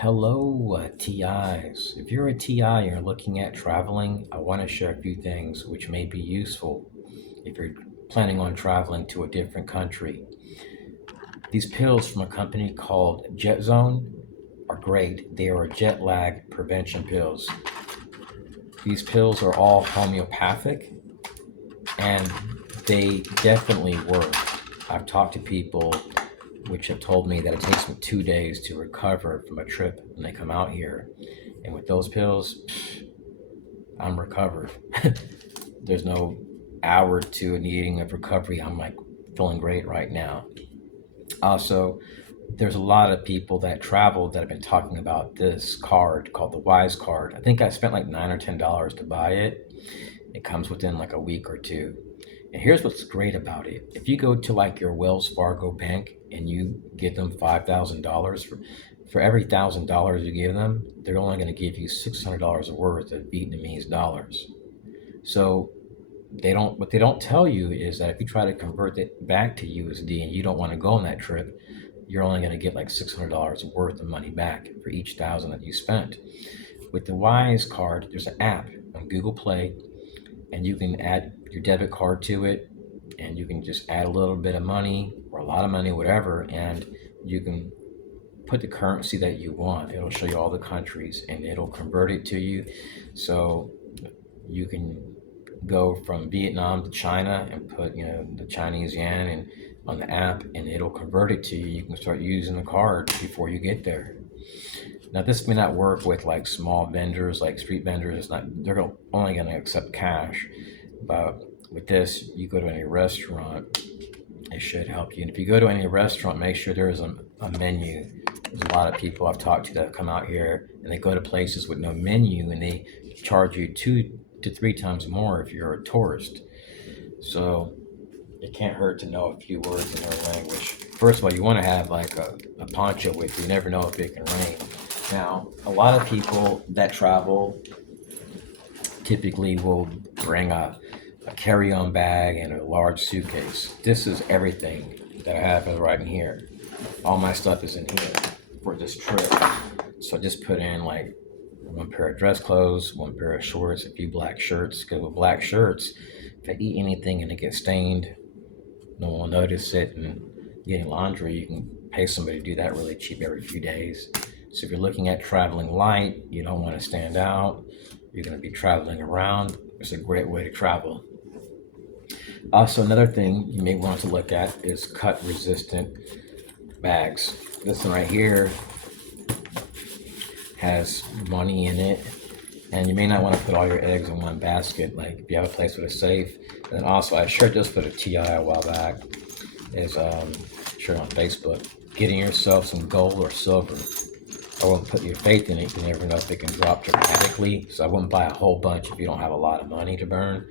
Hello, TIs. If you're a TI and you're looking at traveling, I want to share a few things which may be useful if you're planning on traveling to a different country. These pills from a company called Jet Zone are great. They are jet lag prevention pills. These pills are all homeopathic and they definitely work. I've talked to people which have told me that it takes them 2 days to recover from a trip when they come out here. And with those pills, I'm recovered. There's no hour or two needing of recovery. I'm like feeling great right now. Also, there's a lot of people that travel that have been talking about this card called the Wise card. I think I spent like $9 or $10 to buy it. It comes within like a week or two. And here's what's great about it. If you go to like your Wells Fargo bank and you give them $5,000 for every $1,000 you give them, they're only going to give you $600 worth of Vietnamese dollars. So what they don't tell you is that if you try to convert it back to USD and you don't want to go on that trip, you're only going to get like $600 worth of money back for each thousand that you spent. With the Wise card, there's an app on Google Play, and you can add your debit card to it, and you can just add a little bit of money or a lot of money, whatever, and you can put the currency that you want. It'll show you all the countries and it'll convert it to you. So you can go from Vietnam to China and put, the Chinese yuan and on the app, and it'll convert it to you. You can start using the card before you get there. Now, this may not work with like small vendors, like street vendors. They're only going to accept cash. But with this, you go to any restaurant, it should help you. And if you go to any restaurant, make sure there's a menu. There's a lot of people I've talked to that come out here and they go to places with no menu and they charge you 2 to 3 times more if you're a tourist. So it can't hurt to know a few words in their language. First of all, you want to have like a poncho with you. You never know if it can rain. Now, a lot of people that travel typically will bring a carry-on bag and a large suitcase. This is everything that I have right in here. All my stuff is in here for this trip. So I just put in like one pair of dress clothes, one pair of shorts, a few black shirts. Because with black shirts, if I eat anything and it gets stained, no one will notice it. And getting laundry, you can pay somebody to do that really cheap every few days. So if you're looking at traveling light, you don't want to stand out, you're going to be traveling around, it's a great way to travel. Also, another thing you may want to look at is cut resistant bags. This one right here has money in it, and you may not want to put all your eggs in one basket. Like if you have a place with a safe. And then also, I shared this with a TI a while back. Is shared on Facebook. Getting yourself some gold or silver. I wouldn't put your faith in it. You never know if it can drop dramatically. So I wouldn't buy a whole bunch if you don't have a lot of money to burn.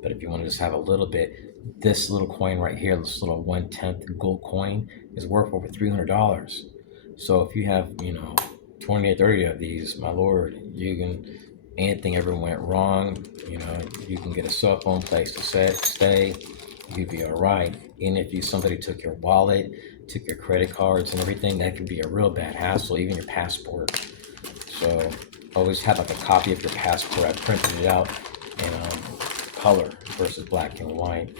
But if you want to just have a little bit, this little coin right here, this little 1/10 gold coin, is worth over $300. So if you have, 20 or 30 of these, my lord, anything ever went wrong, you can get a cell phone, place to stay, you'd be all right. And if somebody took your wallet, took your credit cards and everything, that could be a real bad hassle, even your passport. So always have like a copy of your passport. I printed it out in color versus black and white.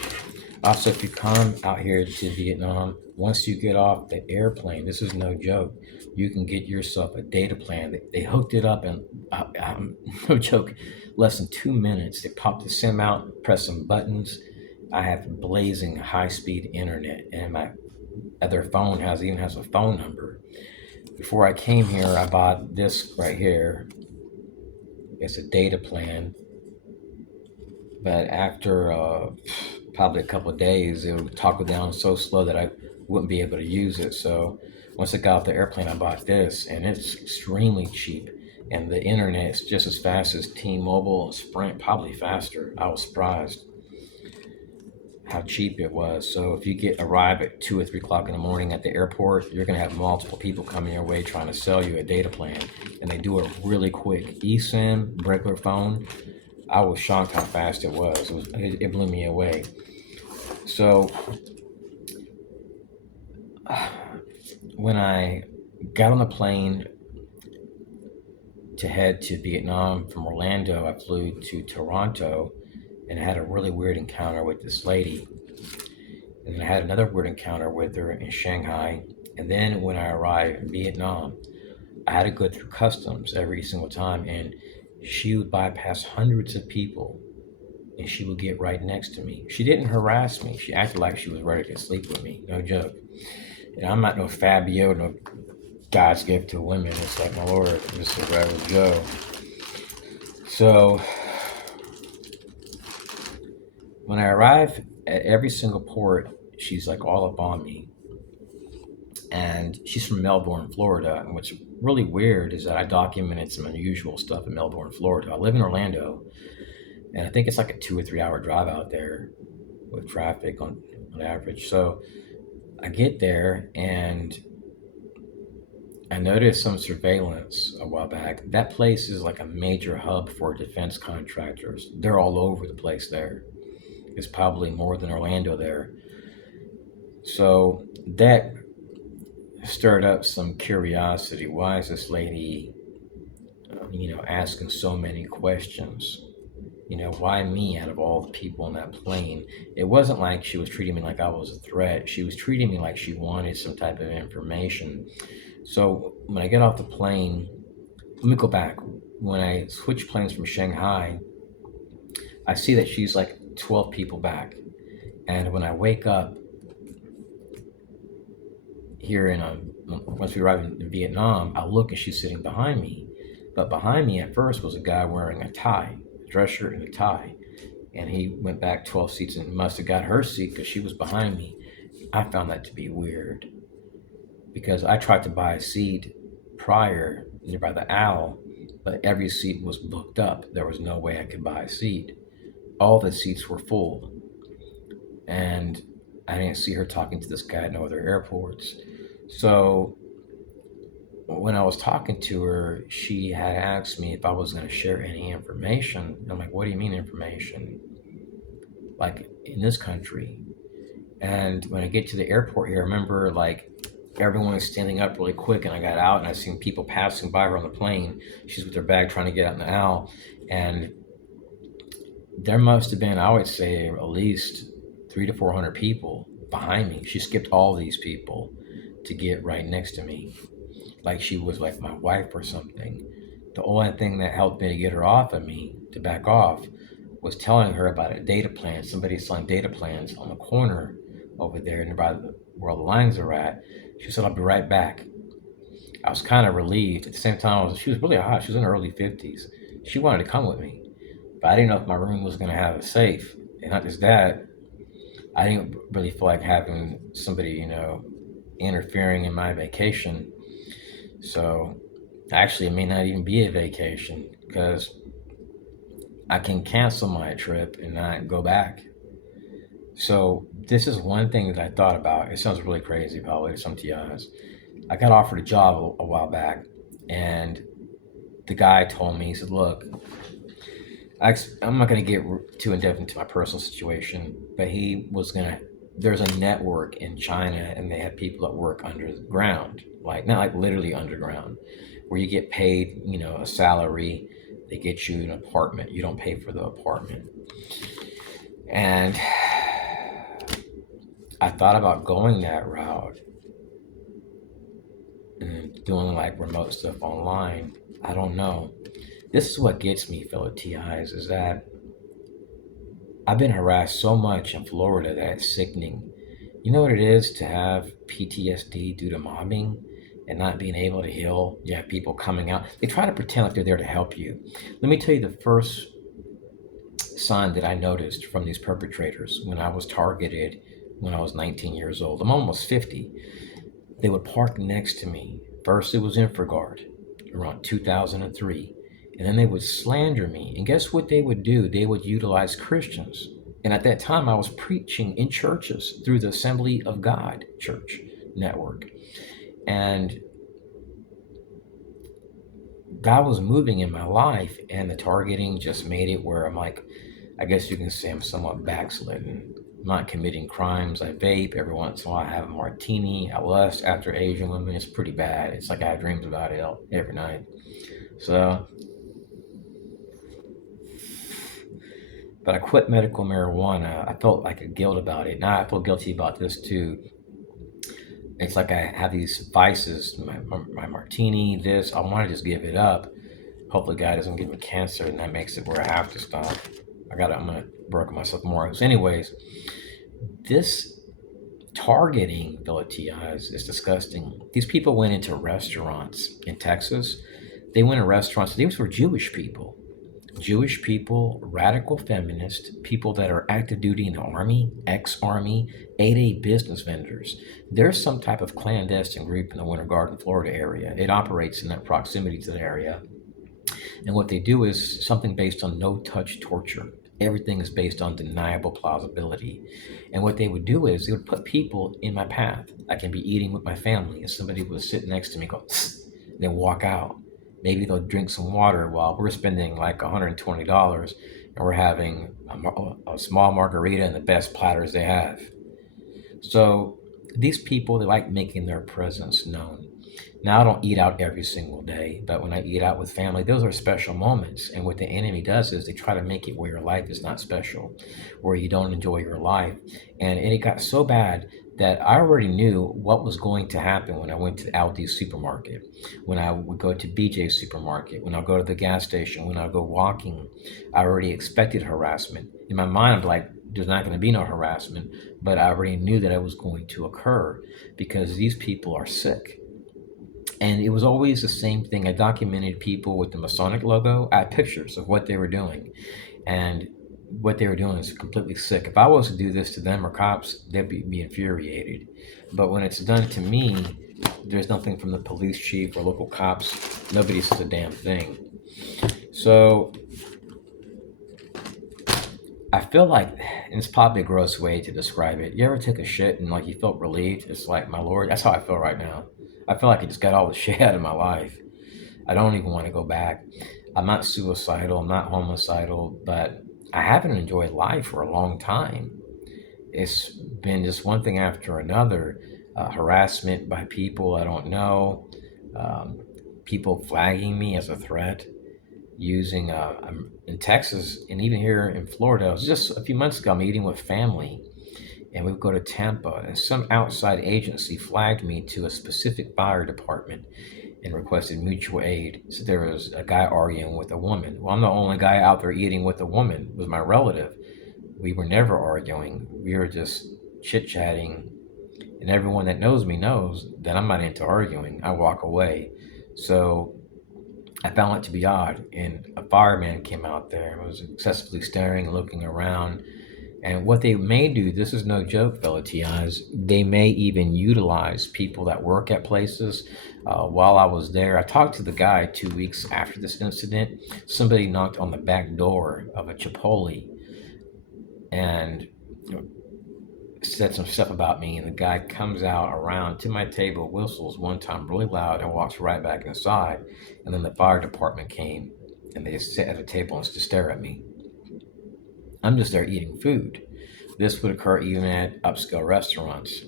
Also, if you come out here to Vietnam, once you get off the airplane, this is no joke, you can get yourself a data plan. They hooked it up in, no joke, less than 2 minutes. They popped the SIM out, press some buttons. I have blazing high-speed internet, and my other phone even has a phone number. Before I came here, I bought this right here. It's a data plan, but after probably a couple of days, it would toggle down so slow that I wouldn't be able to use it. So once I got off the airplane, I bought this, and it's extremely cheap. And the internet is just as fast as T-Mobile and Sprint, probably faster. I was surprised how cheap it was. So if you arrive at 2 or 3 o'clock in the morning at the airport, you're going to have multiple people coming your way trying to sell you a data plan, and they do it really quick. eSIM, regular phone, I was shocked how fast it was. It blew me away. So when I got on the plane, to head to Vietnam from Orlando, I flew to Toronto and I had a really weird encounter with this lady. And then I had another weird encounter with her in Shanghai. And then when I arrived in Vietnam, I had to go through customs every single time. And she would bypass hundreds of people and she would get right next to me. She didn't harass me. She acted like she was ready to sleep with me. No joke. And I'm not no Fabio, no God's gift to women. It's like, my Lord, this is regular Joe. So when I arrive at every single port, she's like all up on me. And she's from Melbourne, Florida. And what's really weird is that I documented some unusual stuff in Melbourne, Florida. I live in Orlando, and I think it's like a 2 or 3 hour drive out there with traffic on average. So I get there and I noticed some surveillance a while back. That place is like a major hub for defense contractors. They're all over the place there. There's probably more than Orlando there. So that stirred up some curiosity. Why is this lady, asking so many questions? Why me out of all the people on that plane? It wasn't like she was treating me like I was a threat. She was treating me like she wanted some type of information. So when I get off the plane, let me go back. When I switch planes from Shanghai, I see that she's like 12 people back. And when I wake up here once we arrive in Vietnam, I look and she's sitting behind me. But behind me at first was a guy wearing a tie, a dress shirt and a tie. And he went back 12 seats and must have got her seat because she was behind me. I found that to be weird because I tried to buy a seat prior near by the aisle, but every seat was booked up. There was no way I could buy a seat. All the seats were full. And I didn't see her talking to this guy at no other airports. So when I was talking to her, she had asked me if I was going to share any information. And I'm like, what do you mean information? Like in this country? And when I get to the airport here, I remember like everyone was standing up really quick and I got out and I seen people passing by her on the plane. She's with her bag trying to get out in the aisle. And there must have been, I would say, at least 300 to 400 people behind me. She skipped all these people to get right next to me, like she was like my wife or something. The only thing that helped me to get her off of me, to back off, was telling her about a data plan. Somebody's selling data plans on the corner over there nearby where all the lines are at. She said, I'll be right back. I was kind of relieved. At the same time, she was really hot. She was in her early 50s. She wanted to come with me, but I didn't know if my room was going to have a safe. And not just that, I didn't really feel like having somebody, interfering in my vacation. So actually, it may not even be a vacation because I can cancel my trip and not go back. So this is one thing that I thought about. It sounds really crazy, probably to some TIs. I got offered a job a while back, and the guy told me, he said, look, I'm not going to get too in-depth into my personal situation, but there's a network in China and they have people that work underground, like not like literally underground, where you get paid, a salary, they get you an apartment, you don't pay for the apartment. And I thought about going that route and doing like remote stuff online. I don't know. This is what gets me, fellow TIs, is that I've been harassed so much in Florida that it's sickening. You know what it is to have PTSD due to mobbing and not being able to heal? You have people coming out. They try to pretend like they're there to help you. Let me tell you the first sign that I noticed from these perpetrators when I was targeted when I was 19 years old. I'm almost 50. They would park next to me. First, it was InfraGard around 2003. And then they would slander me. And guess what they would do? They would utilize Christians. And at that time, I was preaching in churches through the Assembly of God church network. And God was moving in my life, and the targeting just made it where I'm like, I guess you can say I'm somewhat backslidden. I'm not committing crimes. I vape. Every once in a while, I have a martini. I lust after Asian women. It's pretty bad. It's like I have dreams about it every night. So, but I quit medical marijuana. I felt like a guilt about it. Now I feel guilty about this too. It's like I have these vices, my martini, this. I want to just give it up. Hopefully, God doesn't give me cancer, and that makes it where I have to stop. I'm gonna work on myself more. So, anyways, this targeting the TIs is disgusting. These people went into restaurants in Texas. They went to restaurants. These were Jewish people, radical feminists, people that are active duty in the army, ex-army, 8A business vendors. There's some type of clandestine group in the Winter Garden, Florida area. It operates in that proximity to the area. And what they do is something based on no-touch torture. Everything is based on deniable plausibility. And what they would do is they would put people in my path. I can be eating with my family, and somebody would sit next to me, go, and then walk out. Maybe they'll drink some water while we're spending like $120 and we're having a small margarita and the best platters they have. So these people, they like making their presence known. Now, I don't eat out every single day, but when I eat out with family, those are special moments. And what the enemy does is they try to make it where your life is not special, where you don't enjoy your life. And it got so bad that I already knew what was going to happen when I went to Aldi's supermarket, when I would go to BJ's supermarket, when I go to the gas station, when I go walking. I already expected harassment. In my mind, I'm like, there's not going to be no harassment, but I already knew that it was going to occur because these people are sick. And it was always the same thing. I documented people with the Masonic logo. I had pictures of what they were doing. And what they were doing is completely sick. If I was to do this to them or cops, they'd be infuriated. But when it's done to me, there's nothing from the police chief or local cops. Nobody says a damn thing. So I feel like, and it's probably a gross way to describe it. You ever took a shit and like you felt relieved? It's like, my Lord, that's how I feel right now. I feel like I just got all the shit out of my life. I don't even want to go back. I'm not suicidal. I'm not homicidal, but I haven't enjoyed life for a long time. It's been just one thing after another. Harassment by people I don't know, um, people flagging me as a threat, using I'm in Texas and even here in Florida. It was just a few months ago. I'm eating with family, and we would go to Tampa, and some outside agency flagged me to a specific fire department and requested mutual aid. So there was a guy arguing with a woman. Well, I'm the only guy out there eating with a woman. It was my relative. We were never arguing. We were just chit chatting. And everyone that knows me knows that I'm not into arguing. I walk away. So I found it to be odd. And a fireman came out there and was excessively staring and looking around. And what they may do, this is no joke, fellow TIs, they may even utilize people that work at places. While I was there, I talked to the guy 2 weeks after this incident. Somebody knocked on the back door of a Chipotle and said some stuff about me. And the guy comes out around to my table, whistles one time really loud, and walks right back inside. And then the fire department came and they just sit at a table and just stare at me. I'm just there eating food. This would occur even at upscale restaurants.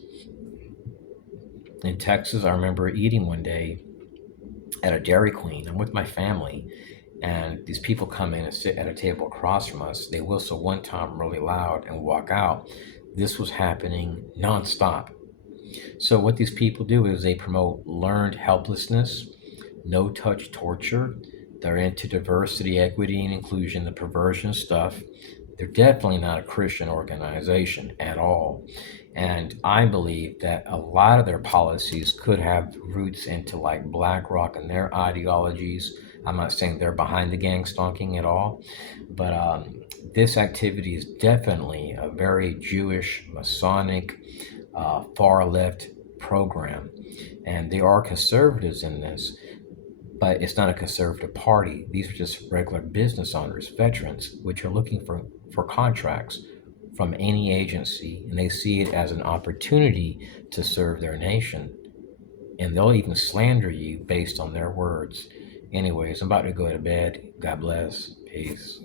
In Texas, I remember eating one day at a Dairy Queen. I'm with my family, and these people come in and sit at a table across from us. They whistle one time really loud and walk out. This was happening nonstop. So, what these people do is they promote learned helplessness, no touch torture. They're into diversity, equity, and inclusion, the perversion stuff. They're definitely not a Christian organization at all. And I believe that a lot of their policies could have roots into like BlackRock and their ideologies. I'm not saying they're behind the gang stalking at all, but this activity is definitely a very Jewish, Masonic, far left program. And there are conservatives in this, but it's not a conservative party. These are just regular business owners, veterans, which are looking for contracts from any agency, and they see it as an opportunity to serve their nation. And they'll even slander you based on their words. Anyways, I'm about to go to bed. God bless. Peace.